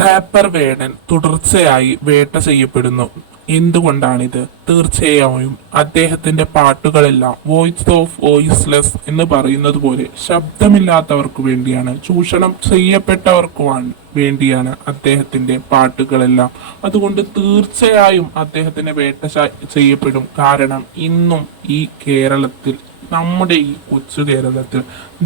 Wrapper വേടൻ തുടർച്ചയായി വേട്ട ചെയ്യപ്പെടുന്നു. എന്തുകൊണ്ടാണിത്? തീർച്ചയായും അദ്ദേഹത്തിന്റെ പാട്ടുകളെല്ലാം വോയിസ് ഓഫ് വോയിസ്ലെസ് എന്ന് പറയുന്നത് പോലെ ശബ്ദമില്ലാത്തവർക്ക് വേണ്ടിയാണ്, ചൂഷണം ചെയ്യപ്പെട്ടവർക്ക് വേണ്ടിയാണ് അദ്ദേഹത്തിന്റെ പാട്ടുകളെല്ലാം. അതുകൊണ്ട് തീർച്ചയായും അദ്ദേഹത്തിന് വേട്ട ചെയ്യപ്പെടും. കാരണം ഇന്നും ഈ കേരളത്തിൽ, നമ്മുടെ ഈ കൊച്ചു കേരളത്തിൽ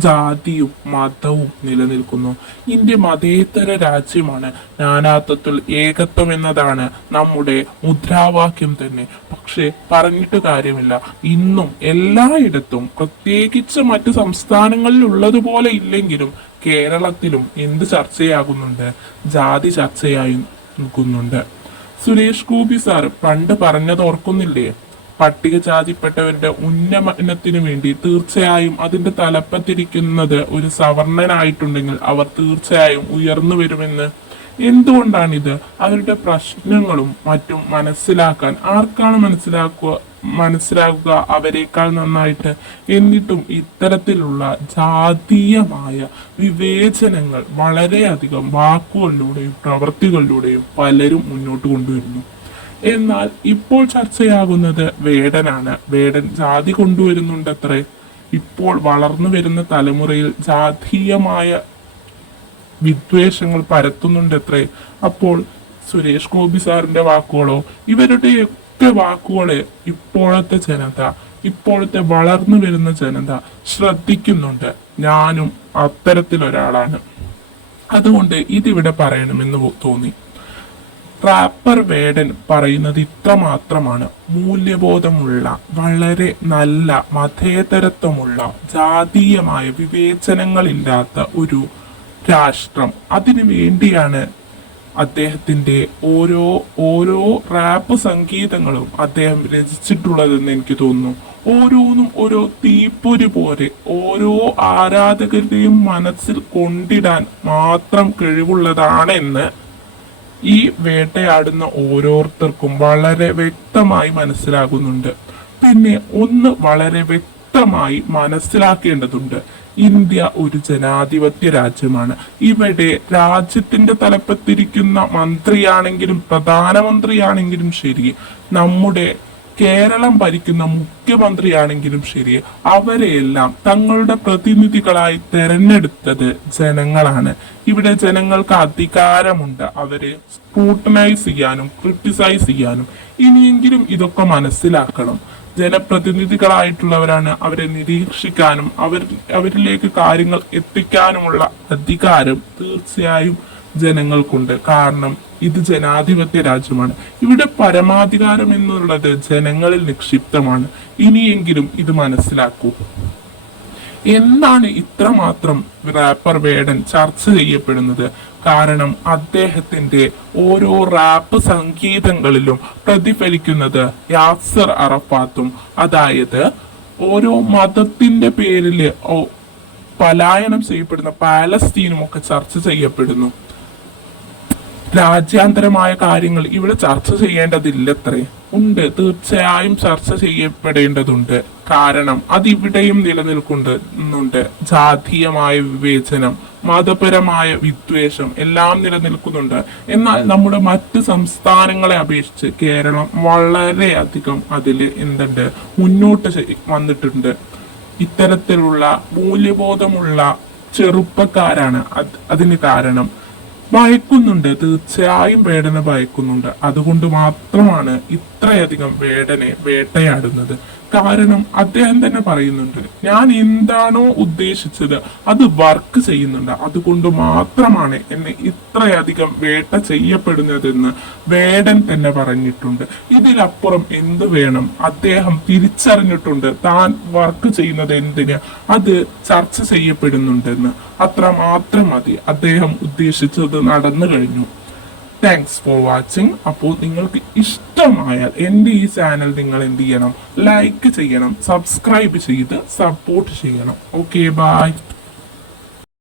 ജാതിയും മതവും നിലനിൽക്കുന്നു. ഇന്ത്യ മതേതര രാജ്യമാണ്. നാനാത്വത്തിൽ ഏകത്വം എന്നതാണ് നമ്മുടെ മുദ്രാവാക്യം തന്നെ. പക്ഷെ പറഞ്ഞിട്ട് കാര്യമില്ല, ഇന്നും എല്ലായിടത്തും, പ്രത്യേകിച്ച് മറ്റു സംസ്ഥാനങ്ങളിൽ ഉള്ളതുപോലെ ഇല്ലെങ്കിലും കേരളത്തിലും എന്ത് ചർച്ചയാകുന്നുണ്ട്? ജാതി ചർച്ചയായി നിൽക്കുന്നുണ്ട്. സുരേഷ് ഗോപി സാർ പണ്ട് പറഞ്ഞത് ഓർക്കുന്നില്ലേ? പട്ടികജാതിപ്പെട്ടവരുടെ ഉന്നമനത്തിനു വേണ്ടി തീർച്ചയായും അതിന്റെ തലപ്പത്തിരിക്കുന്നത് ഒരു സവർണനായിട്ടുണ്ടെങ്കിൽ അവർ തീർച്ചയായും ഉയർന്നു വരുമെന്ന്. എന്തുകൊണ്ടാണിത്? അവരുടെ പ്രശ്നങ്ങളും മറ്റും മനസ്സിലാക്കാൻ ആർക്കാണ് മനസ്സിലാക്കുക അവരെക്കാൾ നന്നായിട്ട്? എന്നിട്ടും ഇത്തരത്തിലുള്ള ജാതീയമായ വിവേചനങ്ങൾ വളരെയധികം വാക്കുകളിലൂടെയും പ്രവൃത്തികളിലൂടെയും പലരും മുന്നോട്ട് കൊണ്ടുവരുന്നു. എന്നാൽ ഇപ്പോൾ ചർച്ചയാകുന്നത് വേടനാണ്. വേടൻ ജാതി കൊണ്ടുവരുന്നുണ്ടത്രേ. ഇപ്പോൾ വളർന്നു വരുന്ന തലമുറയിൽ ജാതീയമായ വിദ്വേഷങ്ങൾ പരത്തുന്നുണ്ടത്രേ. അപ്പോൾ സുരേഷ് ഗോപി സാറിന്റെ വാക്കുകളോ? ഇവരുടെയൊക്കെ വാക്കുകളെ ഇപ്പോഴത്തെ ജനത, ഇപ്പോഴത്തെ വളർന്നു വരുന്ന ജനത ശ്രദ്ധിക്കുന്നുണ്ട്. ഞാനും അത്തരത്തിലൊരാളാണ്. അതുകൊണ്ട് ഇതിവിടെ പറയണമെന്ന് തോന്നി. റാപ്പർ വേടൻ പറയുന്നത് ഇത്ര മാത്രമാണ്: മൂല്യബോധമുള്ള, വളരെ നല്ല, മതേതരത്വമുള്ള, ജാതീയമായ വിവേചനങ്ങളില്ലാത്ത ഒരു രാഷ്ട്രം. അതിനു വേണ്ടിയാണ് അദ്ദേഹത്തിന്റെ ഓരോ റാപ്പ് സംഗീതങ്ങളും അദ്ദേഹം രചിച്ചിട്ടുള്ളതെന്ന് എനിക്ക് തോന്നുന്നു. ഓരോന്നും ഓരോ തീപ്പൊരി പോലെ ഓരോ ആരാധകരുടെയും മനസ്സിൽ കൊണ്ടിടാൻ മാത്രം കഴിവുള്ളതാണെന്ന് ഈ വേട്ടയാടുന്ന ഓരോരുത്തർക്കും വളരെ വ്യക്തമായി മനസ്സിലാകുന്നുണ്ട്. പിന്നെ ഒന്ന് വളരെ വ്യക്തമായി മനസ്സിലാക്കേണ്ടതുണ്ട്: ഇന്ത്യ ഒരു ജനാധിപത്യ രാജ്യമാണ്. ഇവിടെ രാജ്യത്തിന്റെ തലപ്പത്തിരിക്കുന്ന മന്ത്രിയാണെങ്കിലും പ്രധാനമന്ത്രിയാണെങ്കിലും ശരി, നമ്മുടെ കേരളം ഭരിക്കുന്ന മുഖ്യമന്ത്രിയാണെങ്കിലും ശരി, അവരെയെല്ലാം തങ്ങളുടെ പ്രതിനിധികളായി തെരഞ്ഞെടുത്തത് ജനങ്ങളാണ്. ഇവിടെ ജനങ്ങൾക്ക് അധികാരമുണ്ട് അവരെ സ്ക്രൂട്ടനൈസ് ചെയ്യാനും ക്രിട്ടിസൈസ് ചെയ്യാനും. ഇനിയെങ്കിലും ഇതൊക്കെ മനസ്സിലാക്കണം. ജനപ്രതിനിധികളായിട്ടുള്ളവരാണ് അവരെ നിരീക്ഷിക്കാനും അവരിലേക്ക് കാര്യങ്ങൾ എത്തിക്കാനുമുള്ള അധികാരം തീർച്ചയായും ജനങ്ങൾക്കുണ്ട്. കാരണം ഇത് ജനാധിപത്യ രാജ്യമാണ്. ഇവിടെ പരമാധികാരം എന്നുള്ളത് ജനങ്ങളിൽ നിക്ഷിപ്തമാണ്. ഇനിയെങ്കിലും ഇത് മനസ്സിലാക്കൂ. എന്താണ് ഇത്രമാത്രം റാപ്പർ വേടൻ ചർച്ച ചെയ്യപ്പെടുന്നത്? കാരണം അദ്ദേഹത്തിന്റെ ഓരോ റാപ്പ് സംഗീതങ്ങളിലും പ്രതിഫലിക്കുന്നത് യാസർ അറഫാത്തും, അതായത് ഓരോ മതത്തിന്റെ പേരില് പലായനം ചെയ്യപ്പെടുന്ന പാലസ്തീനും ഒക്കെ ചർച്ച ചെയ്യപ്പെടുന്നു. രാജ്യാന്തരമായ കാര്യങ്ങൾ ഇവിടെ ചർച്ച ചെയ്യേണ്ടതില്ലത്രേ. ഉണ്ട്, തീർച്ചയായും ചർച്ച ചെയ്യപ്പെടേണ്ടതുണ്ട്. കാരണം അതിവിടെയും നിലനിൽക്കുന്നുണ്ട്. ജാതീയമായ വിവേചനം, മതപരമായ വിദ്വേഷം എല്ലാം നിലനിൽക്കുന്നുണ്ട്. എന്നാൽ നമ്മുടെ മറ്റ് സംസ്ഥാനങ്ങളെ അപേക്ഷിച്ച് കേരളം വളരെയധികം അതിൽ മുന്നോട്ട് വന്നിട്ടുണ്ട്. ഇത്തരത്തിലുള്ള മൂല്യബോധമുള്ള ചെറുപ്പക്കാരാണ് അതിന് കാരണം. ഭയക്കുന്നുണ്ട്, തീർച്ചയായും വേടനെ ഭയക്കുന്നുണ്ട്. അതുകൊണ്ട് മാത്രമാണ് ഇത്രയധികം വേടനെ വേട്ടയാടുന്നത്. കാരണം അദ്ദേഹം തന്നെ പറയുന്നുണ്ട്, ഞാൻ എന്താണോ ഉദ്ദേശിച്ചത് അത് വർക്ക് ചെയ്യുന്നുണ്ട്. അതുകൊണ്ട് മാത്രമാണ് എന്നെ ഇത്രയധികം വേട്ട ചെയ്യപ്പെടുന്നതെന്ന് വേടൻ തന്നെ പറഞ്ഞിട്ടുണ്ട്. ഇതിലപ്പുറം എന്ത് വേണം? അദ്ദേഹം തിരിച്ചറിഞ്ഞിട്ടുണ്ട് താൻ വർക്ക് ചെയ്യുന്നത് എന്തിന്, അത് ചർച്ച ചെയ്യപ്പെടുന്നുണ്ടെന്ന്. അത്ര മാത്രം മതി. അദ്ദേഹം ഉദ്ദേശിച്ചത് നടന്നു കഴിഞ്ഞു. Thanks for watching. അപ്പോൾ നിങ്ങൾക്ക് ഇഷ്ടമായാൽ എൻ്റെ ഈ ചാനൽ നിങ്ങൾ എന്ത് ചെയ്യണം? ലൈക്ക് ചെയ്യണം, സബ്സ്ക്രൈബ് ചെയ്ത് സപ്പോർട്ട് ചെയ്യണം. Okay, by.